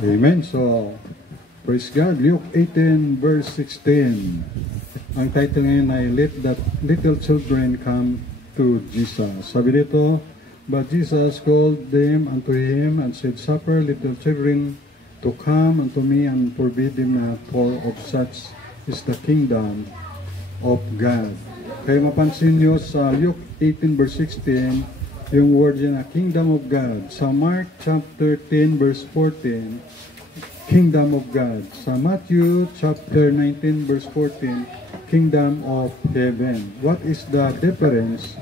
Amen. So, praise God. Luke 18 verse 16. Ang title ngayon ay Let the Little Children Come to Jesus. Sabi dito, but Jesus called them unto him and said, suffer little children to come unto me and forbid them not, for of such is the kingdom of God. Kaya mapansin nyo sa Luke 18 verse 16, yung word yan na kingdom of God. Sa Mark chapter 10 verse 14, kingdom of God. Sa Matthew chapter 19 verse 14, kingdom of heaven. What is the difference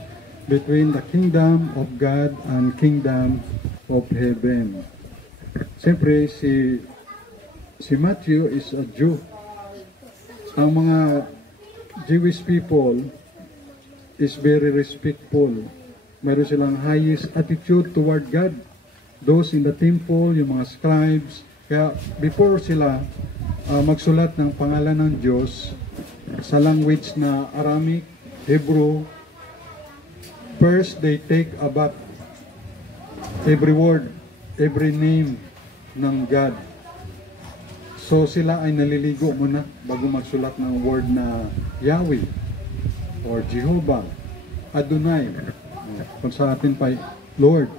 between the kingdom of God and kingdom of heaven? Siyempre, si Matthew is a Jew. Ang mga Jewish people is very respectful. Meron silang highest attitude toward God. Those in the temple, yung mga scribes. Kaya before sila magsulat ng pangalan ng Diyos sa language na Aramaic, Hebrew, first they take about every word, every name ng God. So sila ay naliligo muna bago magsulat ng word na Yahweh or Jehovah, Adonai. Kung sa atin pa, Lord.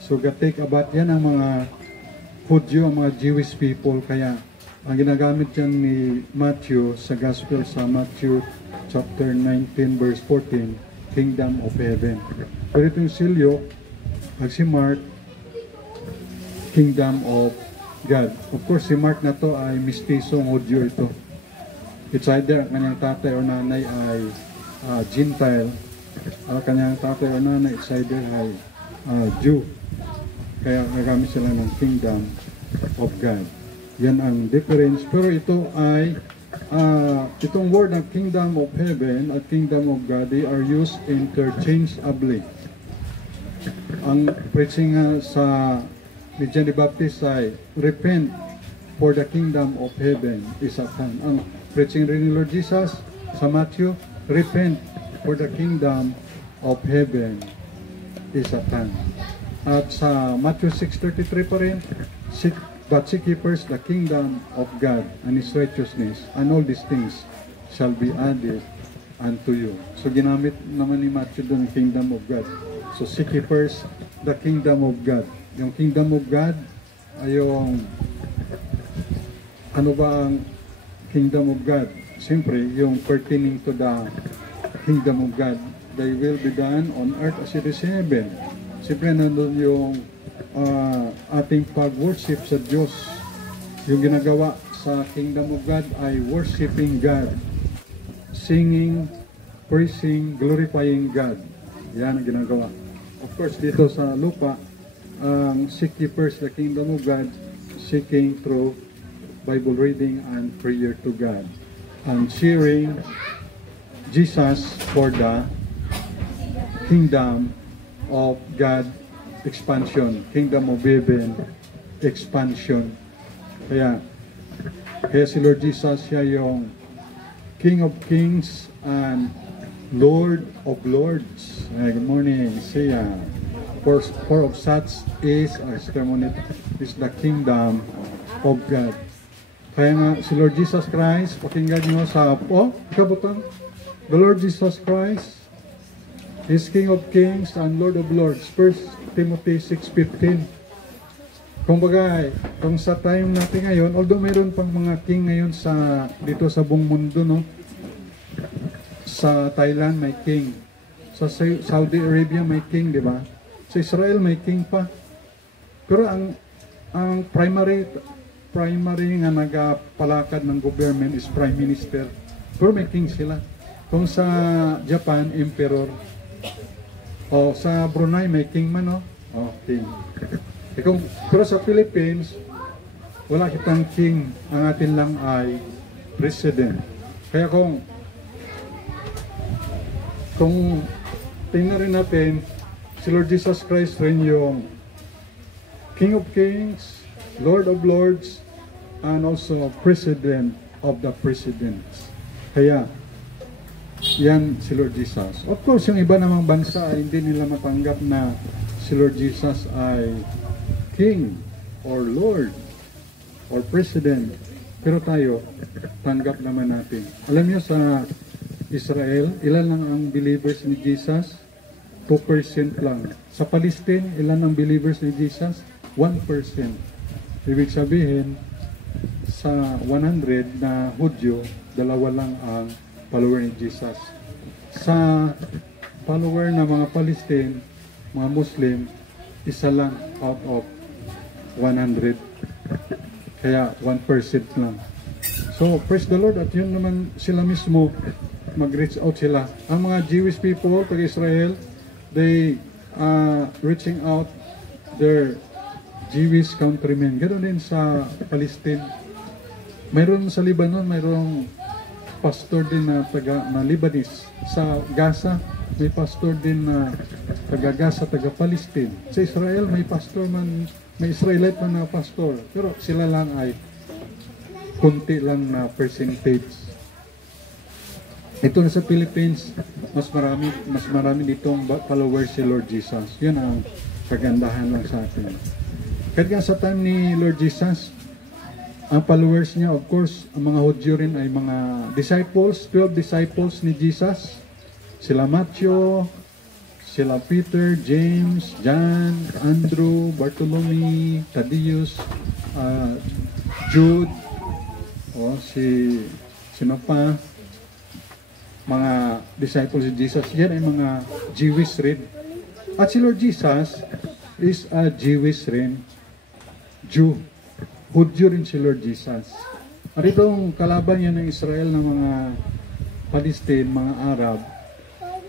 So, take about yan ang mga Hudyo, ang mga Jewish people. Kaya, ang ginagamit yan ni Matthew sa Gospel sa Matthew chapter 19 verse 14, Kingdom of Heaven. Pero itong Silyo, at si Mark, Kingdom of God. Of course, si Mark na to ay mistisong Hudyo ito. It's either kanyang tatay o nanay ay Gentile. Kanyang tatay o nanay it's either ay Jew. Kaya nagamit sila ng Kingdom of God. Yan ang difference. Pero ito ay itong word ng Kingdom of Heaven at Kingdom of God, they are used interchangeably. Ang preaching sa ni John the Baptist ay repent for the Kingdom of Heaven is at hand. Ang preaching rin ni Lord Jesus sa Matthew, repent for the Kingdom of Heaven is at hand. At sa Matthew 6:33 pa rin, but seek ye first the kingdom of God and His righteousness, and all these things shall be added unto you. So ginamit naman ni Matthew doon ang kingdom of God. So seek ye first the kingdom of God. Yung kingdom of God ay yung ano ba ang kingdom of God? Siyempre, yung pertaining to the kingdom of God, they will be done on earth as it is in heaven. Siyempre, nandun yung ating pag-worship sa Diyos. Yung ginagawa sa kingdom of God ay worshiping God, singing, praising, glorifying God. Yan ang ginagawa. Of course, dito sa lupa, seek ye first the kingdom of God, seeking through Bible reading and prayer to God, and cheering Jesus for the kingdom of God expansion, kingdom of heaven expansion. Kaya si Lord Jesus, siya yung King of Kings and Lord of Lords. Good morning, siya. For of such is our ceremony is the kingdom of God. Kaya nga si Lord Jesus Christ, pakinggan nyo sa kabutan, the Lord Jesus Christ is King of Kings and Lord of Lords. 1 Timothy 6:15. Kung bagay, kung sa time natin ngayon, although mayroon pang mga king ngayon dito sa buong mundo, no? Sa Thailand may king. Sa Saudi Arabia may king, di ba? Sa Israel may king pa. Pero ang primary nga nagapalakad ng government is prime minister. Pero may king sila. Kung sa Japan, emperor. O sa Brunei, may king man, no? O, king. Pero sa Philippines, wala kitang king. Ang atin lang ay president. Kaya kung tingnan rin natin, si Lord Jesus Christ rin yung King of Kings, Lord of Lords, and also President of the Presidents. Kaya, yan si Lord Jesus. Of course, yung iba namang bansa ay hindi nila matanggap na si Lord Jesus ay King or Lord or President. Pero tayo, tanggap naman natin. Alam niyo sa Israel, ilan lang ang believers ni Jesus? 2% lang. Sa Palestine, ilan ang believers ni Jesus? 1%. Ibig sabihin, sa 100 na Hudyo, 2 lang ang follower ni Jesus. Sa follower ng mga Palestine, mga Muslim, isa lang out of 100. Kaya 1% lang. So, praise the Lord, at yun naman sila mismo, mag-reach out sila. Ang mga Jewish people, taga-Israel, they reaching out their Jewish countrymen. Ganoon din sa Palestine. Mayroon sa Lebanon, mayroong pastor din na Lebanese. Sa Gaza, may pastor din na taga Gaza, taga Palestine. Sa Israel, may pastor man, may Israelite man na pastor. Pero sila lang ay kunti lang na percentage. Ito na sa Philippines, mas marami ditong followers si Lord Jesus. Yun ang kagandahan lang sa atin. Kaya sa time ni Lord Jesus, ang followers niya, of course, ang mga Hudyo rin ay mga disciples, 12 disciples ni Jesus. Sila Matthew, sila Peter, James, John, Andrew, Bartholomew, Thaddeus, Jude, sino pa, mga disciples ni Jesus. Yan ay mga Jewish rin. At si Lord Jesus is a Jewish rin. Jew. Hudyo rin si Lord Jesus. At itong kalaban niya ng Israel ng mga Palestine, mga Arab,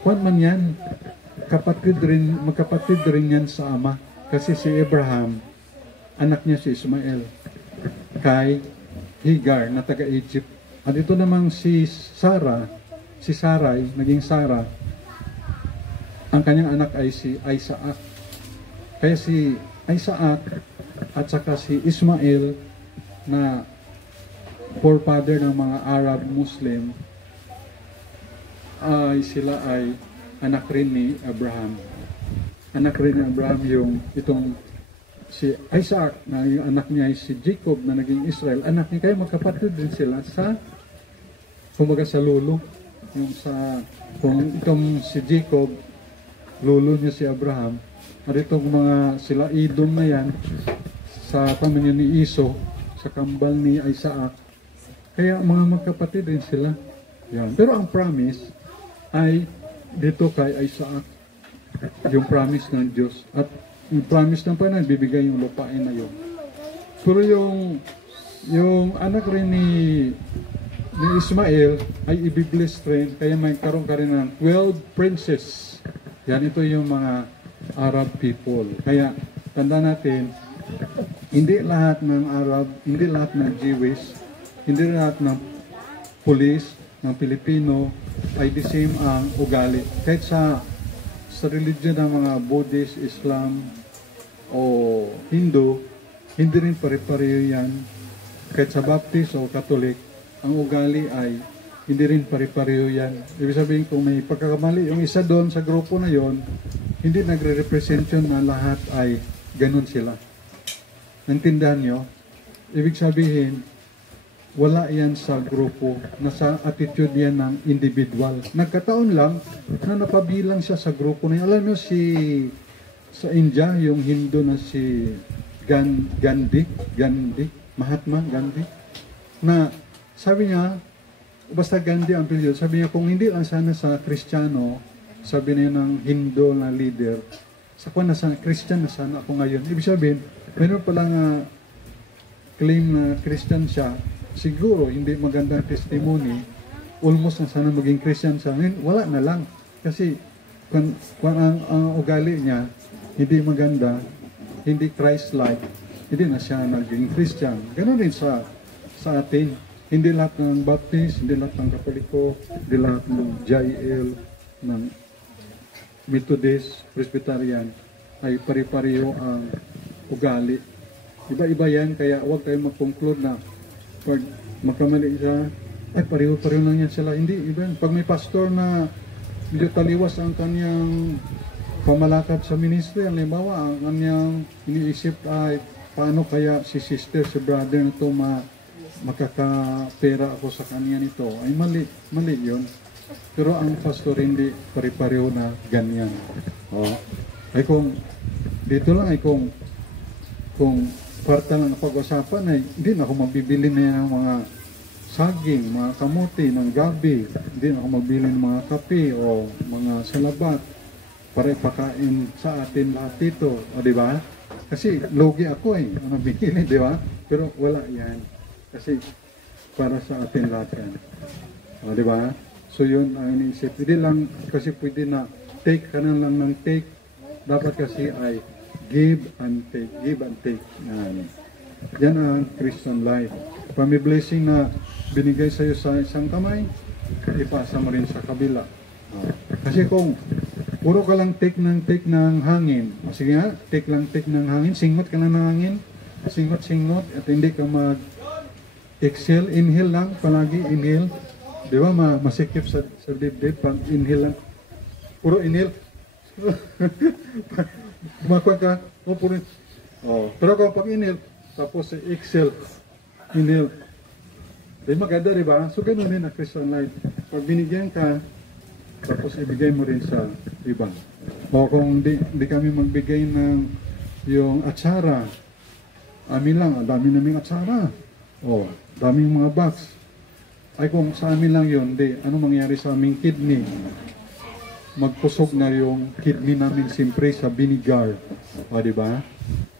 kung man yan, magkapatid rin yan sa ama. Kasi si Abraham, anak niya si Ismael, kay Hagar na taga-Egypt. At ito namang si Sarai, naging Sarah, ang kanyang anak ay si Isaac. Kaya si Isaac at saka si Ismael na forefather ng mga Arab Muslim, sila ay anak rin ni Abraham. Anak rin ni Abraham itong si Isaac, na yung anak niya ay si Jacob na naging Israel. Anak niya, kaya magkapatid din sila sa lolo. Kung itong si Jacob, lolo niya si Abraham, at itong mga sila Edom na yan, sa pamilya ni Iso, sa kambal ni Isaac, kaya mga magkapatid din sila. Yan. Pero ang promise ay dito kay Isaac, yung promise ng Diyos. At yung promise ng Panginoon, bibigay yung lupain na yun. Pero yung anak rin ni Ismael ay ibibless rin, kaya may karoon ka rin ng 12 princes. Yan, ito yung mga Arab people. Kaya tanda natin, hindi lahat ng Arab, hindi lahat ng Jewish, hindi lahat ng police, ng Pilipino ay the same ang ugali. Kahit sa religion ng mga Buddhist, Islam o Hindu, hindi rin pare-pareho yan. Kahit sa Baptist o Catholic, ang ugali ay hindi rin pare-pareho yan. Ibig sabihin, kung may pagkakamali, yung isa doon sa grupo na yon, hindi nagre-represent yun na lahat ay ganun sila. Naintindihan nyo? Ibig sabihin, wala yan sa grupo, nasa attitude yan ng individual. Nagkataon lang na napabilang siya sa grupo na yan. Alam nyo sa India, yung Hindu na si Gandhi, Mahatma Gandhi, na sabi niya, basta Gandhi ang apelyido, sabi niya, kung hindi lang sana sa Kristiyano, sabi niya ng Hindu na leader, sa Christian na sana ako ngayon. Ibig sabihin, meron palang claim na Christian siya, siguro hindi magandang testimony, almost na sana maging Christian siya. Ngayon, wala na lang. Kasi kung ang ugali niya hindi maganda, hindi Christ-like, hindi na siya naging Christian. Ganon rin sa atin. Hindi lahat ng Baptist, hindi lahat ng Katoliko, hindi lahat ng JL, ng Methodist, Presbyterian, ay pari-pariho ang ugali. Iba-iba yan, kaya huwag tayong mag-conclude na pag magkamali siya, ay pariho-pariho lang yan sila. Hindi, iba. Pag may pastor na medyo taliwas ang kanyang pamalakad sa ministry, halimbawa, ang kanyang iniisip ay, paano kaya si sister, si brother na ito makakapera ako sa kanya nito, ay mali yun. Pero ang pastor hindi pare-pareho na ganyan. Ay kung dito lang ay kung kwarta lang na pag-usapan ay hindi na ako magbibili na ng mga saging, mga kamuti, ng gabi. Hindi na ako magbili ng mga kape o mga salabat para ipakain sa atin lahat dito. O di ba? Kasi logi ako ang nabili, di ba? Pero wala yan. Kasi para sa atin lahat yan. O di ba? So yun ang iniisip. Hindi lang kasi pwede na take ka na lang ng take. Dapat kasi ay give and take. Give and take. Yan ang Christian life. May blessing na binigay sa iyo sa isang kamay, ipasa mo rin sa kabila. Kasi kung puro ka lang take ng hangin, sige nga, take ng hangin, singot ka lang ng hangin, singot, at hindi ka mag-exhale, inhale lang, palagi inhale. Di ba, masikip sa dibdib, pag inhale lang, puro inhale. Kumakuha ka, puro. Pero kung pag inhale, tapos exhale, inhale. Di maganda, di ba? So, ganoon din ang Christian life. Pag binigyan ka, tapos ibigay mo rin sa iba. O kung di kami magbigay ng yung atsara, amin lang, ang dami naming atsara. O, daming mga box. Ay kung sa amin lang yun, ano mangyari sa aming kidney? Magpusog na yung kidney namin simpre sa vinegar. O, di ba?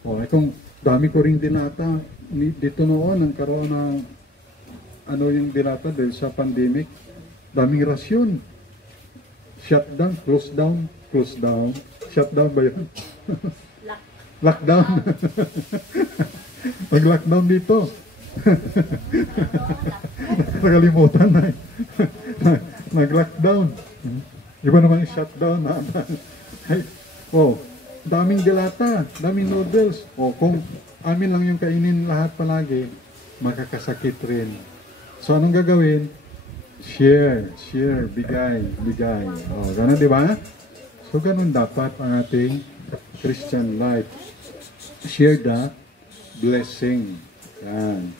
O, ay kung dami ko ring dilata, dito noon, ang karoon ng yung dilata dahil sa pandemic, daming rasyon. Shutdown, close down. Shutdown ba yun? Lockdown. Mag-lockdown dito. Nakalimutan na Nag-lockdown. Iba naman yung shutdown. Daming dilata, daming noodles. Kung amin lang yung kainin lahat palagi, makakasakit rin. So, anong gagawin? Share, bigay. Ganun, di ba? So, ganun dapat ang ating Christian life. Share the blessing. Yan.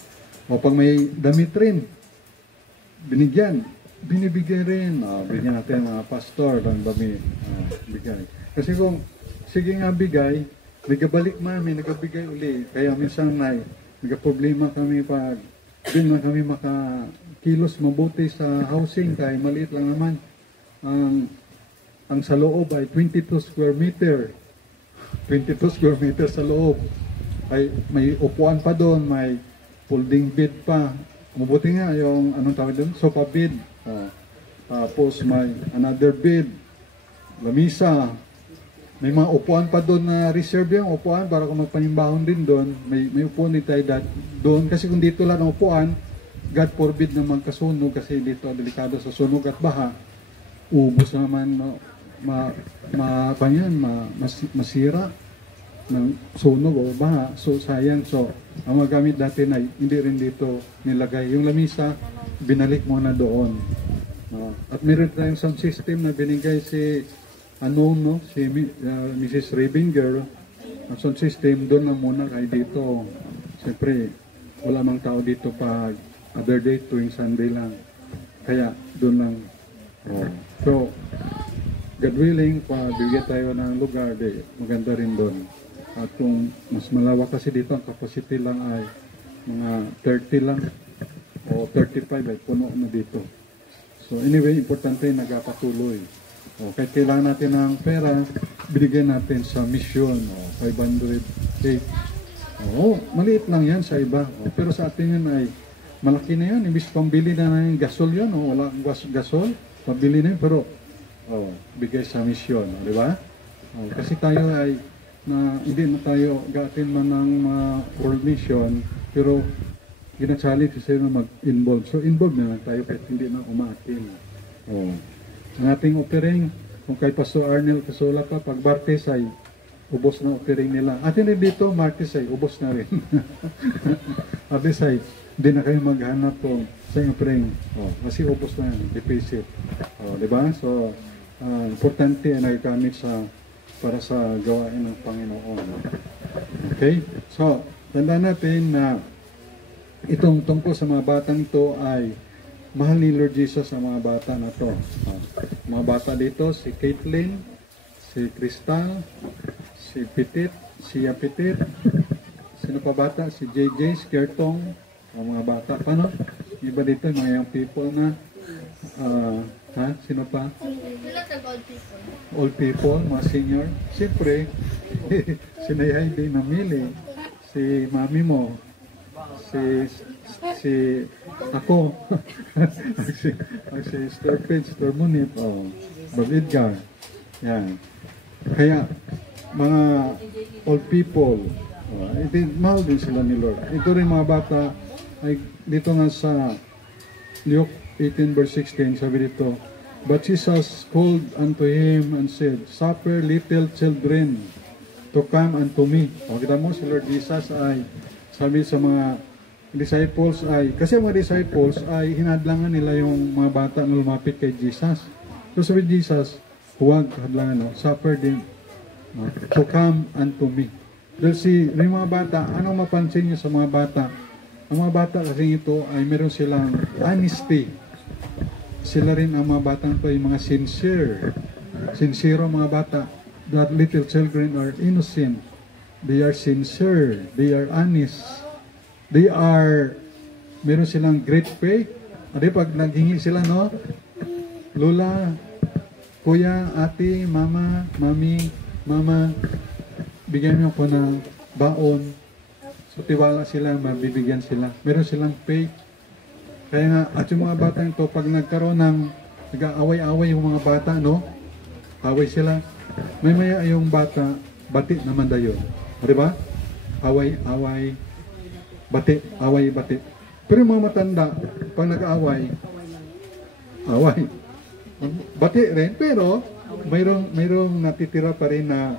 Pag may damit rin, binibigay rin. Bigyan natin mga pastor ng dami. Bigay. Kasi kung, sige nga bigay, nagabalik nagabigay uli. Kaya minsan nagka-problema kami pag di na kami makakilos mabuti sa housing kaya maliit lang naman. Ang sa loob ay 22 square meter. 22 square meter sa loob. Ay may upuan pa doon, may folding bed pa. Mabuti nga yung anong tawag doon? Sofa bed. Tapos may another bed. Lamisa. May mga upuan pa doon na reserve yung upuan para kung magpanimbahon din doon. May upuan din tayo doon. Kasi kung dito lang ang upuan, God forbid na magkasunog kasi dito delikado sa sunog at baha. Ubos naman, masira ng sunog o baha. So sayang. So ang magamit dati na hindi rin dito nilagay. Yung lamisa, binalik mo na doon. At meron tayong sound system na binigay si si Mrs. Rebinger, ang sound system, doon lang muna kayo dito. Siyempre, wala mang tao dito pag other day, tuwing Sunday lang. Kaya, doon lang. So, God willing, pag bigyan tayo ng lugar, maganda rin doon. At kung mas malawak kasi dito, ang capacity lang ay mga 30 lang o 35 ay puno na dito. So, anyway, importante nagpatuloy. Kahit kailangan natin ng pera, binigyan natin sa mission. 508. Maliit lang yan sa iba. Pero sa atin yun ay malaki na yan. Ibig pambili na ng gasol yun. Wala gasol, pambili na yun. Pero bigay sa mission. Di ba? Kasi tayo ay hindi na tayo gatin man ng world mission. Pero gina-challenge sa'yo na mag-involve. So involve na lang tayo kahit hindi na umaatin. Ang ating offering, kung kay Pastor Arnel Casola pa, pag Martes ay ubos na offering nila. Atin rin dito, Martes ay ubos na rin. Martes ay hindi na kayo maghanap po sa offering. Kasi ubos na yan, deficit. Diba? So, importante ay nagagamit sa para sa gawain ng Panginoon. Okay? So, tandaan natin na itong tungkol sa mga batang ito ay mahal ni Lord Jesus ang mga bata na to. Mga bata dito, si Caitlin, si Crystal, si Petit, si Petit, sino pa bata? Si JJ, si Kertong, ang mga bata. Paano? Iba dito, mga young people na, sino pa? Old people, mga senior. Siyempre, si Nayay din namili, si mami mo, si ako, si Sir Page, Sir Munit, Bob Edgar. Yan. Kaya, mga old people, mahal din sila ni Lord. Ito rin mga bata, ay dito nga sa Luke 18 verse 16, sabi dito, "But Jesus called unto him and said, Suffer little children to come unto me." O, kita mo, si Lord Jesus ay sabi sa mga disciples ay, kasi mga disciples ay hinadlangan nila yung mga bata na lumapit kay Jesus. So sabi Jesus, huwag hadlangan, suffer them to come unto me. Dahil yung mga bata, anong mapansin nyo sa mga bata? Ang mga bata kasi ito ay meron silang honesty. Sila rin ang mga batang ito ay mga sincere. Sincere mga bata. That little children are innocent. They are sincere. They are honest. They are, meron silang great faith. Adi pag naghingi sila, no? Lola, kuya, ate, mama, mami, mama, bigyan niyo ako ng baon. So, tiwala sila, mabibigyan sila. Meron silang faith. Kaya nga, at yung mga bata ito, pag nagkaroon ng, nag-aaway-away yung mga bata, no? Away sila. May yung bata, bati naman dayon. Diba? Away-away, bati, away-bati. Pero yung mga matanda, pag nag-aaway, away. Bati rin, pero mayroong natitira pa rin na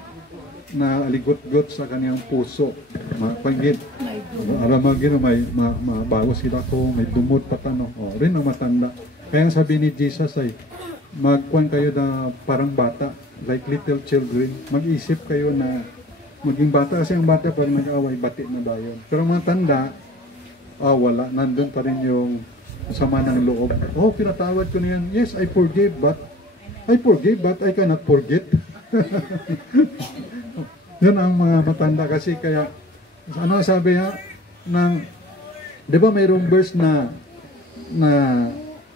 aligot-got sa kanyang puso. Pagit, alam mo, may mabawas sila ko, may dumot patano. Rin ang matanda. Kaya sabi ni Jesus ay, magkuhan kayo na parang bata, like little children. Mag-isip kayo na maging bata. Kasi ang bata pag nag-away, bati na ba yun? Pero mga tanda, wala. Nandun pa rin yung sama ng loob. Pinatawad ko na yan. Yes, I forgive, but I cannot forget. Yun ang mga matanda kasi kaya ano sabi di ba mayroong verse na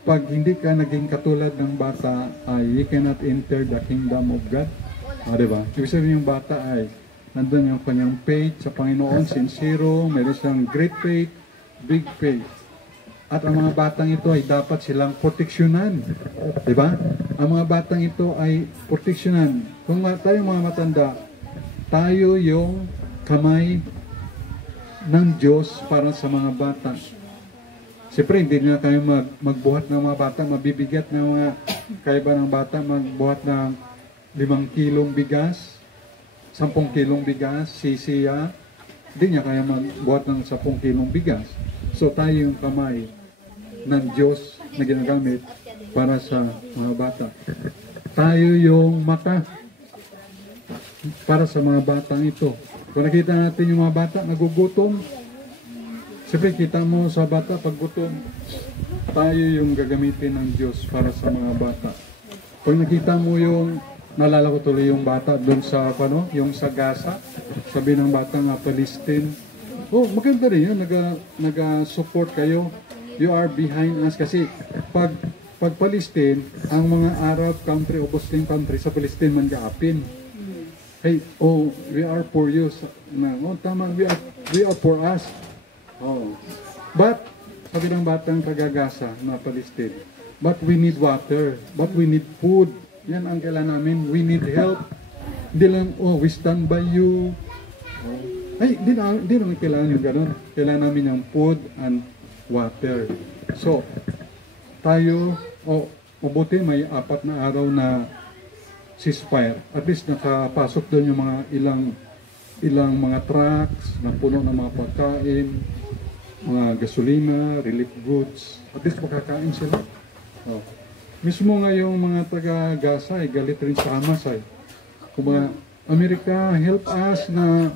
pag hindi ka naging katulad ng bata you cannot enter the kingdom of God. Di ba? Ibig sabihin yung bata ay nandun yung kanyang faith sa Panginoon, sincero, mayroon siyang great faith, big faith. At ang mga batang ito ay dapat silang proteksyonan. Di ba? Ang mga batang ito ay proteksyonan. Kung tayo mga matanda, tayo yung kamay ng Diyos para sa mga bata. Siyempre, hindi na kayo magbuhat ng mga bata, mabibigat ng mga kaiba ng bata, magbuhat ng 5 kilong bigas, 10 kilong bigas, sisiya. Hindi niya kaya magbuhat ng 10 kilong bigas. So, tayo yung kamay ng Diyos na ginagamit para sa mga bata. Tayo yung mata para sa mga batang ito. Kung nakita natin yung mga bata nagugutom, siyempre kita mo sa bata pag gutom, tayo yung gagamitin ng Diyos para sa mga bata. Kung nakita mo yung, nalala ko tuloy yung bata doon sa, yung sa Gaza, sabi ng bata nga Palestine, maganda rin yun, nag-support kayo, you are behind us, kasi pag Palestine, ang mga Arab country o Muslim country sa Palestine man gaapin. Hey, we are for you. Tama, we are for us. But, sabi ng batang kagagasa na Palestine, but we need water, but we need food. Yan ang kailangan namin. We need help. Hindi lang, we stand by you. Hindi naman kailangan yung ganun. Kailangan namin yung food and water. So, tayo, mabuti may 4 na araw na ceasefire. At least nakapasok doon yung mga ilang mga trucks na puno ng mga pagkain, mga gasolina, relief goods. At least makakain sila. Mismo nga yung mga taga-Gaza ay galit rin sa Hamas ay. America, help us na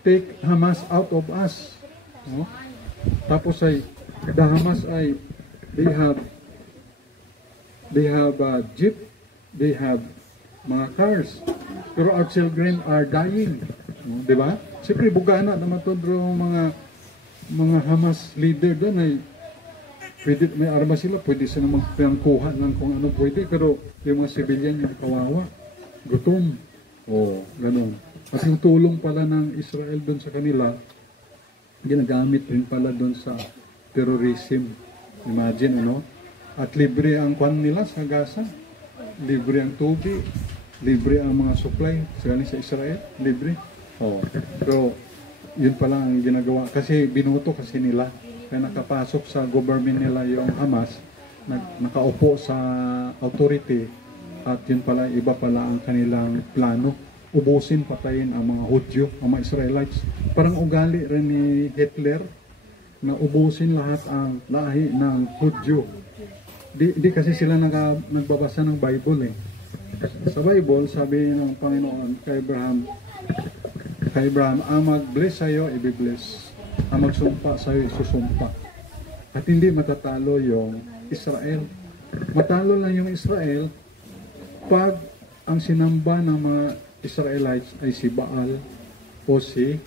take Hamas out of us. No? Tapos ay, the Hamas ay, they have a jeep, they have mga cars. Pero our children are dying. No? Diba? Siyempre, bugana naman ito mga Hamas leader doon ay pwede, may armas sila, pwede sila magpangkuha ng kung ano pwede, pero yung mga civilian yung kawawa, gutom, o gano'n. At yung tulong pala ng Israel doon sa kanila, ginagamit rin pala doon sa terrorism. Imagine, ano? At libre ang kwan nila sa Gaza, libre ang tubig, libre ang mga supply, galing sa Israel, libre. Oh. So, yun pala ang ginagawa. Kasi binuto kasi nila. Kaya nakapasok sa government nila yung Hamas, nakaupo sa authority, at yun pala, iba pala ang kanilang plano. Ubusin, patayin ang mga Hudyo, ang mga Israelites. Parang ugali rin ni Hitler na ubusin lahat ang lahi ng Hudyo. Di kasi sila nagbabasa ng Bible eh. Sa Bible, sabi ng Panginoon kay Abraham, ang mag-bless sa'yo, i-bless. Ang magsumpa sa'yo, isusumpa. At hindi matatalo yung Israel. Matalo lang yung Israel pag ang sinamba ng mga Israelites ay si Baal o si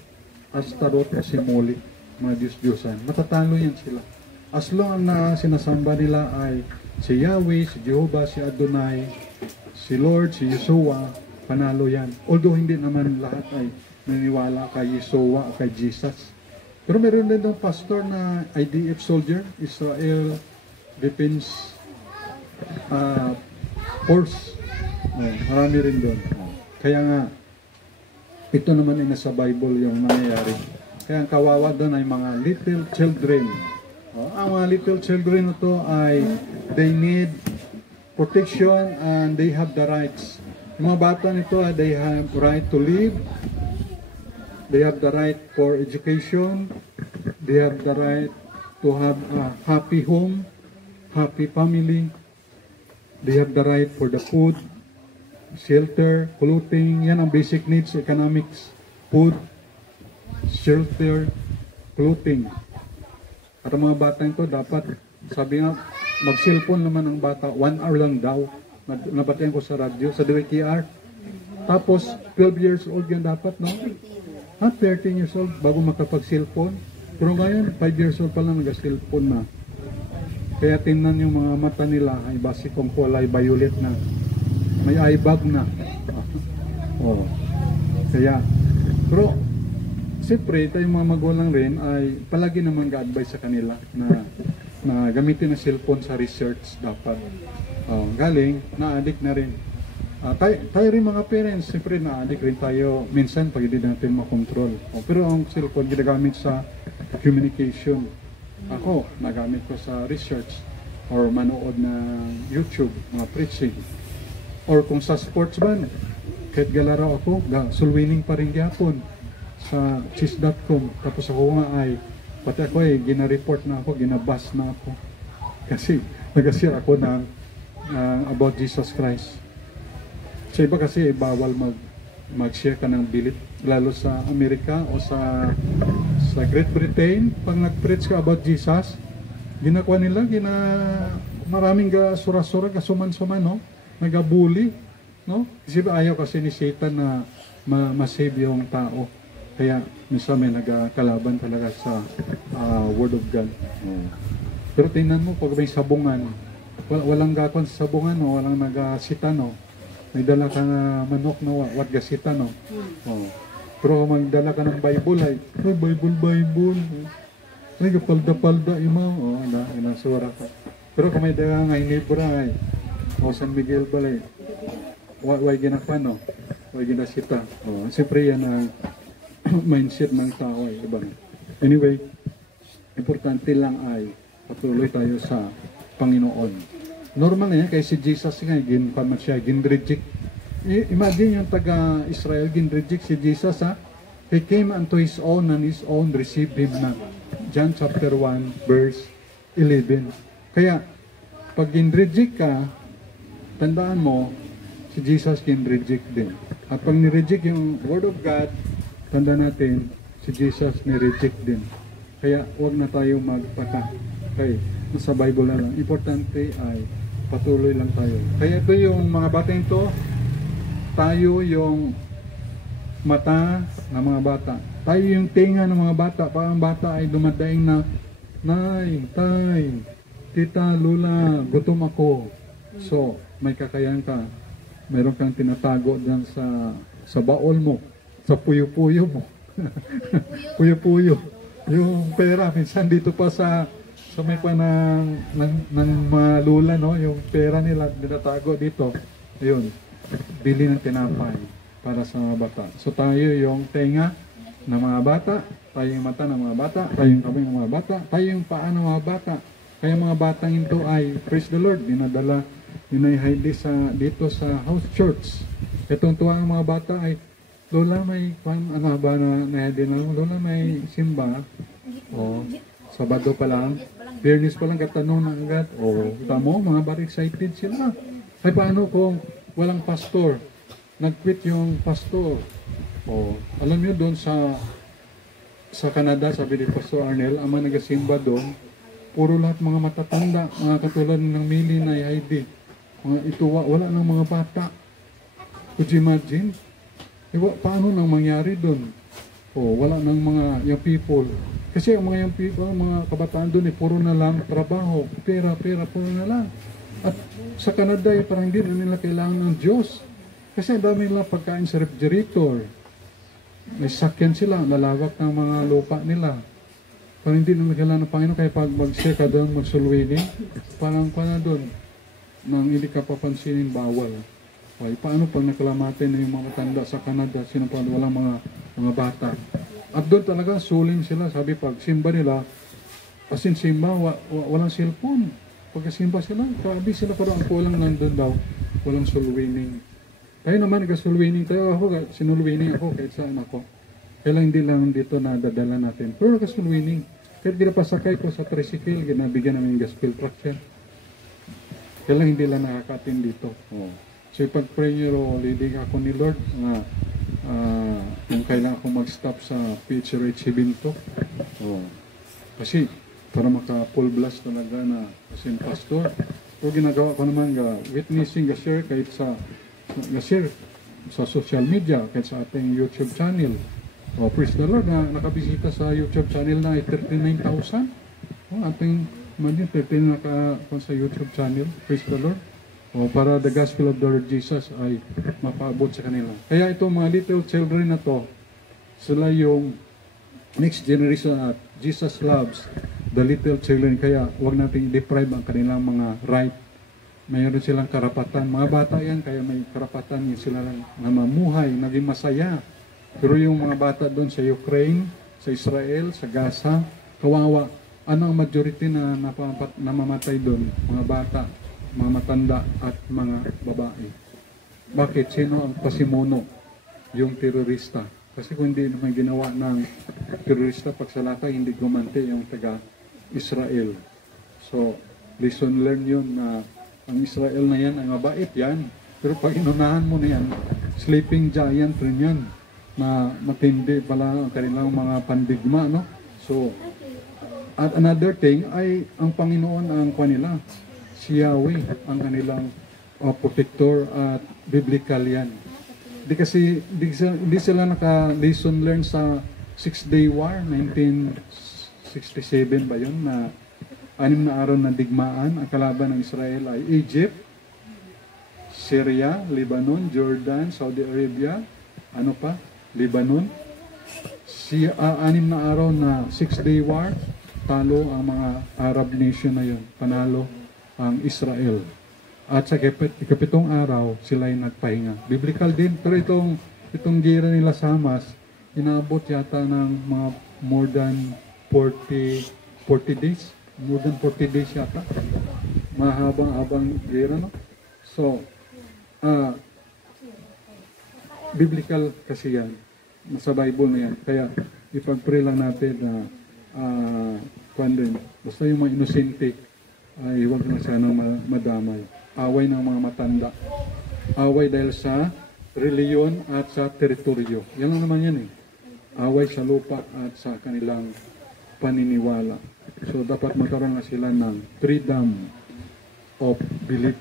Astaroth o si Moloch, mga Diyos-Diyosan. Matatalo yan sila. As long na sinasamba nila ay si Yahweh, si Jehovah, si Adonai, si Lord, si Yeshua, panalo yan. Although hindi naman lahat ay naniniwala kay Yeshua o kay Jesus. Pero meron din ng pastor na IDF soldier, Israel Defense Force. Marami rin doon. Kaya nga, ito naman ay nasa Bible yung nangyayari. Kaya ang kawawa doon ay mga little children. Ang mga little children ito ay they need protection and they have the rights. Yung mga bata nito ay they have right to live. They have the right for education. They have the right to have a happy home, happy family. They have the right for the food, shelter, clothing. Yan ang basic needs, economics, food, shelter, clothing. At ang mga bata ito dapat, sabi nga, mag-cellphone naman ang bata, 1 hour lang daw. Nabatayan ko sa radyo, sa DWKR. Tapos, 12 years old yan dapat, no? 13 years old bago makapag-cellphone. Pero ngayon, 5 years old pa lang nag-cellphone na. Kaya tingnan yung mga mata nila ay basi kong kulay violet na. May eye bag na. Oh. Kaya, pero, siyempre, tayong mga magulang rin ay palagi naman ga-advise sa kanila na gamitin ang cellphone sa research dapat. Galing, na-addict na rin. Tayo rin mga parents, siyempre na-addict rin tayo minsan pag hindi natin makontrol. Pero ang cellphone ginagamit sa communication. Ako, nagamit ko sa research or manood na YouTube, mga preaching. Or kung sa sports ban, kahit galaro ako, sulwining pa rin gyapon sa cheese.com. Tapos ako nga ay, pati ako ay gina-report na ako, ginabas na ako. Kasi nag-share ako ng about Jesus Christ. Sa iba kasi bawal mag-share ka ng bilit, lalo sa Amerika o sa Great Britain. Pag nag-preach ka about Jesus, ginakuha nila, maraming sura-sura, kasuman-suman, no? Nagabuli, no? Kasi ayaw kasi ni Satan na ma-save yung tao. Kaya minsan may nagkalaban talaga sa Word of God. Pero tingnan mo, pag may sabungan, walang gakon sa sabungan, no? Walang nagasita, no? May dala ka na manok na wat gasita, no? Pero kung magdala ka ng Bible, ay Bible. Ay, kapalda-palda, ima. Inasura ka. Pero kung may dala nga inibra, ay San Miguel balay. Way ginakwa, no? Way ginasita. Siyempre yan ang mindset ng tao, ay iba. Anyway, importante lang ay patuloy tayo sa Panginoon. Normal na yan, kaya si Jesus nga, gin-reject. Imagine yung taga-Israel, gin-reject si Jesus, ha? He came unto His own and His own received Him na. John chapter 1, verse 11. Kaya, pag gin-reject ka, tandaan mo, si Jesus gin-reject din. At pag ni-reject yung Word of God, tanda natin, si Jesus ni-reject din. Kaya huwag na tayo magpaka. Okay, nasa Bible na lang. Importante ay patuloy lang tayo. Kaya ito yung mga bata ito, tayo yung mata ng mga bata. Tayo yung tinga ng mga bata. Pag ang bata ay dumadaing na, Nay, Tay, Tita, Lula, gutom ako. So, may kakayahan ka. Meron kang tinatago dyan sa baol mo, sa puyo-puyo mo. Puyo-puyo. Yung pera, minsan dito pa sa may pa ng mga lula, no? Yung pera nila, dinatago dito. Ayun, bili ng tinapay para sa mga bata. So tayo yung tenga ng mga bata, tayo yung mata ng mga bata, tayo yung kamay ng mga bata, tayo yung paa ng mga bata. Kaya mga batang ito ay, praise the Lord, dinadala, dinayhaydi dito sa house church. Itong tuwa ng mga bata ay, Lola may, ano ba na nahaydi na, Lola may simba, o, Sabado pa lang, Fairness pa lang, katanong na agad, o, tamo, mga bata excited sila. Ay paano kung walang pastor? Nag-quit yung pastor. O, alam niyo doon sa Canada, sabi ni Pastor Arnel, ang mga nagasimba doon, puro lahat mga matatanda, mga katulad ng Mili na Heidi. Mga ito, wala ng mga bata. Could you imagine? Paano nang mangyari doon? O, wala ng mga young people. Kasi ang mga young people, mga kabataan doon, puro na lang trabaho, pera, puro na lang. At sa Canada, parang hindi na nila kailangan ng Diyos. Kasi dami nila pagkain sa refrigerator. May sakyan sila, lalawak ng mga lupa nila. Parang hindi naman kailangan ng Panginoon, kaya pag mag-share ka doon, mag-sulwini, parang doon, nang hindi ka papansinin, bawal. Okay, paano pag nakalamatin na yung mga matanda sa Canada, sino pa walang mga bata. At doon talaga, sulim sila, sabi pag simba nila, as in simba, walang cellphone. Pagkasimba sila, grabe sila, parang ang kulang nandun daw, walang sulwining. Tayo naman, nag-sulwining tayo, sinulwining ako kahit saan ako. Kailang hindi lang dito na dadala natin. Pero nag-sulwining. Kahit ginapasakay ko sa tricycle, ginabigyan namin yung gospel track siya. Kailang hindi lang nakakatin dito. Oh. So ipag-pray nyo, leading ako ni Lord, kung kailangan ako mag-stop sa PHRH Binto. Oh. Kasi, para maka-full blast talaga na as in pastor. O ginagawa ko naman witnessing, share kahit share sa social media, kahit sa ating YouTube channel. Oh, praise the Lord, na nakabisita sa YouTube channel na ay 39,000. Oh, ating man 13 sa YouTube channel. Praise the Lord. Oh, para the gospel of the Lord Jesus ay mapaabot sa kanila. Kaya itong mga little children na to, sila yung next generation at Jesus loves the little children. Kaya huwag nating deprive ang kanilang mga right. Mayroon silang karapatan. Mga bata yan, kaya may karapatan yung sila lang na mamuhay, naging masaya. Pero yung mga bata doon sa Ukraine, sa Israel, sa Gaza, kawawa. Ano ang majority na namamatay doon? Mga bata, mga matanda, at mga babae. Bakit? Sino ang pasimuno? Yung terorista. Kasi kung hindi naman ginawa ng terorista pagsalakay, hindi gumante yung taga-Israel. So, lesson learned yun na ang Israel na yan ay mabait yan. Pero pag inunahan mo na yan, sleeping giant rin yan. Na matindi pala ang kanilang mga pandigma, no? So, at another thing ay ang Panginoon ang kanila. Si Yahweh ang kanilang protector at biblical yan. Di sila naka-lesson learn sa 6-day war, 1967 ba yun, na 6 na araw na digmaan. Ang kalaban ng Israel ay Egypt, Syria, Lebanon, Jordan, Saudi Arabia, ano pa? Lebanon. 6 na araw na 6-day war, talo ang mga Arab nation na yun. Panalo ang Israel. At sa ikapitong araw, sila ay nagpahinga. Biblical din, pero itong gira nila sa Hamas, inaabot yata ng mga more than 40 days. More than 40 days yata. Mahabang-habang gira, no? So, biblical kasi yan. Sa Bible na yan. Kaya, ipag-pray lang natin na basta yung mga inosente ay huwag na sanang madamay. Away ng mga matanda. Away dahil sa reliyon at sa teritoryo. Yan lang naman yan eh. Away sa lupa at sa kanilang paniniwala. So dapat magkaroon na sila ng freedom of belief.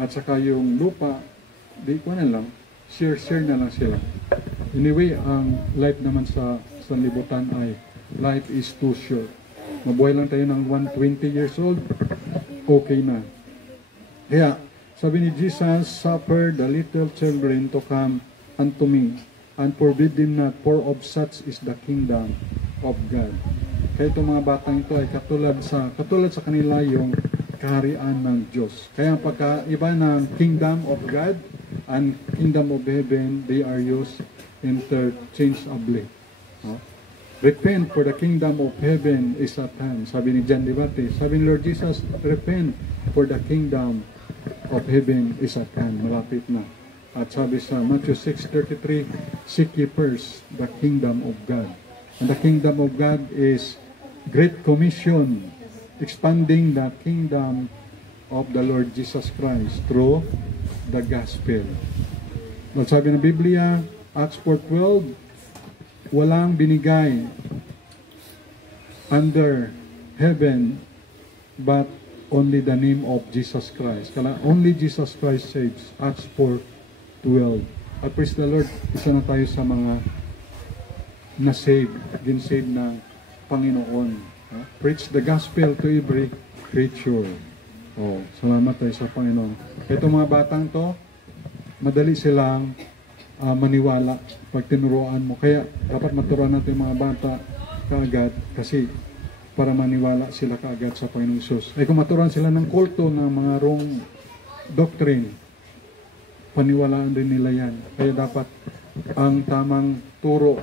At saka yung lupa, di ko na lang, share na lang sila. Anyway, ang life naman sa sanlibutan ay life is too short. Mabuhay lang tayo ng 120 years old, okay na. Kaya, sabi ni Jesus, suffer the little children to come unto me, and forbid them not, for of such is the kingdom of God. Kaya itong mga batang ito ay katulad sa kanila yung kaharian ng Diyos. Kaya ang pagkaiba ng kingdom of God and kingdom of heaven, they are used interchangeably. Repent, for the kingdom of heaven is at hand. Sabi ni John the Baptist, sabi ni Lord Jesus, repent, for the kingdom of heaven is at hand. Malapit na. At sabi sa Matthew 6:33, seek ye first the kingdom of God. And the kingdom of God is Great Commission, expanding the kingdom of the Lord Jesus Christ through the gospel. At sabi ng Biblia, Acts 4:12, walang binigay under heaven but only the name of Jesus Christ. Kaya only Jesus Christ saves. Acts 4:12. At praise the Lord, isa na tayo sa mga na-save, gin-save ng Panginoon. Preach the gospel to every creature. Salamat tayo sa Panginoon. Itong mga batang to, madali silang maniwala pag tinuruan mo. Kaya dapat maturuan natin mga bata kaagad kasi para maniwala sila kaagad sa Panginoong Hesus. Ay kung maturuan sila ng kulto ng mga wrong doctrine, paniwalaan din nila yan. Kaya dapat ang tamang turo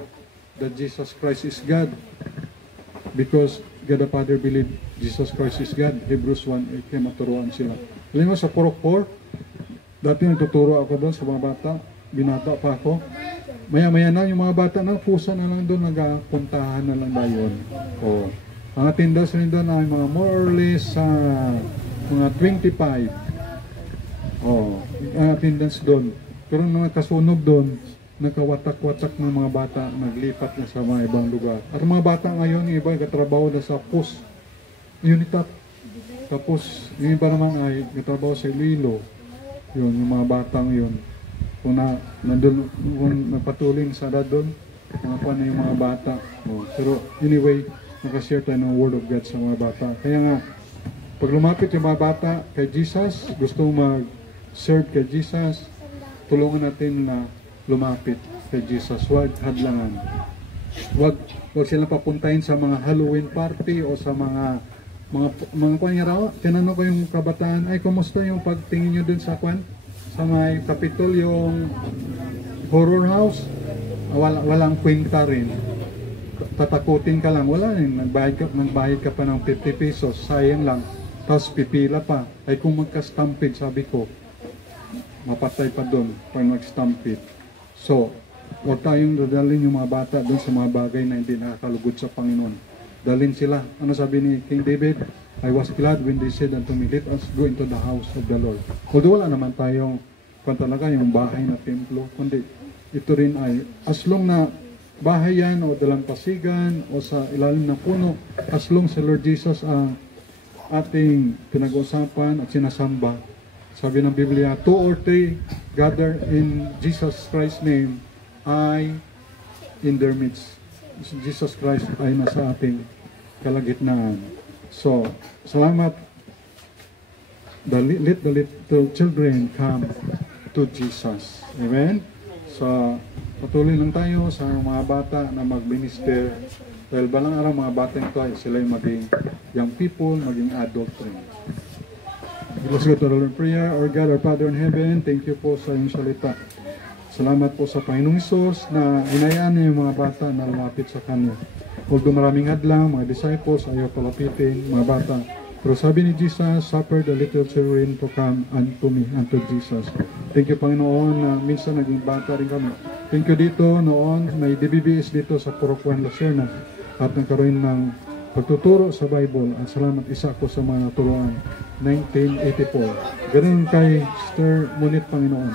that Jesus Christ is God, because God the Father believed Jesus Christ is God. Hebrews 1:8, kaya maturuan sila. Alam mo sa Purok 4, dati nagtuturo ako doon sa mga bata, binata pa ako. Maya-maya na, yung mga bata na, pusa na lang doon, nagpuntahan na lang na yun. Ang attendance rin doon ay mga more or less mga 25. Ang attendance doon. Pero nung kasunog doon, nagkawatak-watak ng mga bata, naglipat na sa mga ibang lugar. At mga bata ngayon, yung iba nagkatrabaho na sa PUS, Unitap. Tapos, yung iba naman ay nagkatrabaho sa Iloilo. Yun, yung mga batang yun. Kung nagpatuloy sa doon, mga paano yung mga bata. Pero anyway, nakashare tayo ng Word of God sa mga bata. Kaya nga, pag lumapit yung mga bata kay Jesus, gusto mag-serve kay Jesus, tulungan natin na lumapit kay Jesus. Huwag hadlangan. Huwag silang papuntahin sa mga Halloween party o sa mga kwanyarawa. Tinanong ko yung kabataan, ay kumusta yung pagtingin nyo dun sa sa may Capitol, yung horror house? Walang kwenta rin. Tatakutin ka lang. Wala rin. Nagbayad ka pa ng 50 pesos. Sayang lang. Tapos pipila pa. Ay kung magka-stampede, sabi ko, mapatay pa doon pag mag-stampede. So, huwag tayong dadalhin yung mga bata doon sa mga bagay na hindi nakakalugod sa Panginoon. Dalhin sila. Ano sabi ni King David? I was glad when they said unto me, let us go into the house of the Lord. Although wala naman tayong talaga yung bahay na templo, kundi ito rin ay, as long na bahay yan o dalampasigan o sa ilalim ng puno, as long sa Lord Jesus ang ating pinag-uusapan at sinasamba. Sabi ng Biblia, 2 or 3 gather in Jesus Christ's name, I in their midst. Jesus Christ ay nasa ating kalagitnaan. So, salamat. Let the little children come to Jesus. Amen? So, patuloy lang tayo sa mga bata na mag-minister. Dahil balang araw mga bata ito ay sila yung maging young people, maging adult rin. Let's go to the Lord in prayer. Our God, our Father in heaven, thank you po sa inyong salita. Salamat po sa Panginoong Hesus na hinayaan niyo yung mga bata na lumapit sa Kanya. Although maraming hadlang, mga disciples, ayaw palapitin, mga bata. Pero sabi ni Jesus, suffer the little children to come unto me, unto Jesus. Thank you, Panginoon, na minsan naging bata rin kami. Thank you dito, noon, may DBBS dito sa Purok 1, Lacerna. At nagkaroon ng pagtuturo sa Bible. At salamat isa ko sa mga naturuan. 1984. Ganun kay Sister Munit, Panginoon.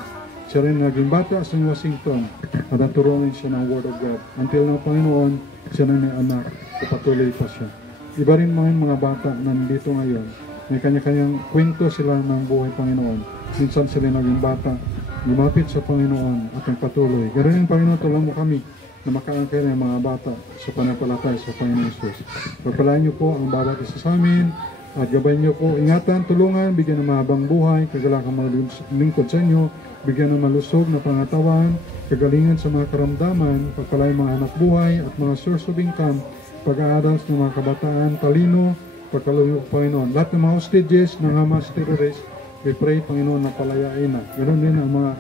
Siya rin naging bata sa Washington at naturuan siya ng Word of God. Until now, Panginoon, siya na may anak, patuloy pa siya. Iba rin mga bata nandito ngayon. May kanya-kanyang kwento sila ng buhay, Panginoon. Minsan sila naging bata, lumapit sa Panginoon at nagpatuloy. Ganoon, Panginoon, tulungan mo kami na makaangkay ng mga bata sa pananampalataya sa Panginoon Jesus. Pagpalain niyo po ang bawat isa sa amin at gabayan niyo po, ingatan, tulungan, bigyan ng mahabang buhay, kagalakan mga lingkod sa inyo, bigyan ng malusog na pangatawan, kagalingan sa mga karamdaman, pagpalain mga anak buhay at mga source of income, pag-aaral ng mga kabataan, talino, pagkaluyo, Panginoon. Lahat ng mga hostages ng Hamas terrorists, we pray, Panginoon, na palayain na. Ganoon din ang mga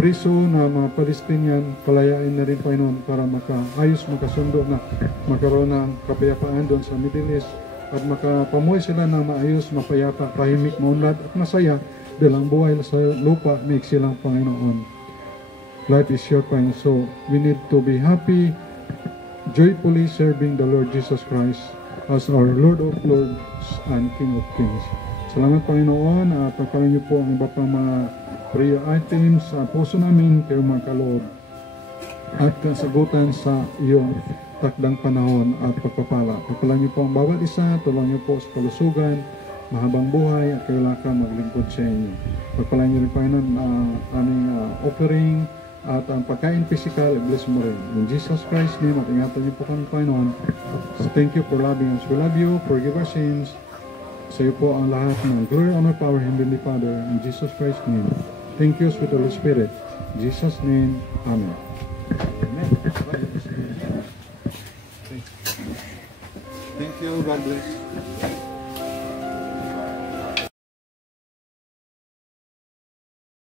priso na mga Palestinian, palayain na rin, Panginoon, para makasundo na magkaroon ng kapayapaan doon sa Middle East at makapamuhay sila na maayos, mapayapa, tahimik, maunlad at masaya dahil ang buhay sa lupa may silang, Panginoon. Life is short, Panginoon, so we need to be happy, joyfully serving the Lord Jesus Christ as our Lord of Lords and King of Kings. Salamat, Panginoon, at pagkaroon niyo po ang iba pang mga prayer items sa puso namin kayo mga kaloob at kasagutan sa iyong takdang panahon at pagpapala. Pagpalaan niyo po ang bawat isa, tulungan niyo po sa kalusugan, mahabang buhay at kailangan maglingkod sa inyo. Pagpalaan niyo rin, Panginoon, aming offering at ang pagkain physical, bless mo rin. In Jesus Christ's name, at ingatan niyo po kami, Panginoon. So thank you for loving us. We love you. Forgive our sins. Sa iyo po ang lahat ng glory, honor, power, Heavenly Father. In Jesus Christ's name. Thank you, sweet Holy Spirit. In Jesus' name, Amen. Amen. Thank you. God bless.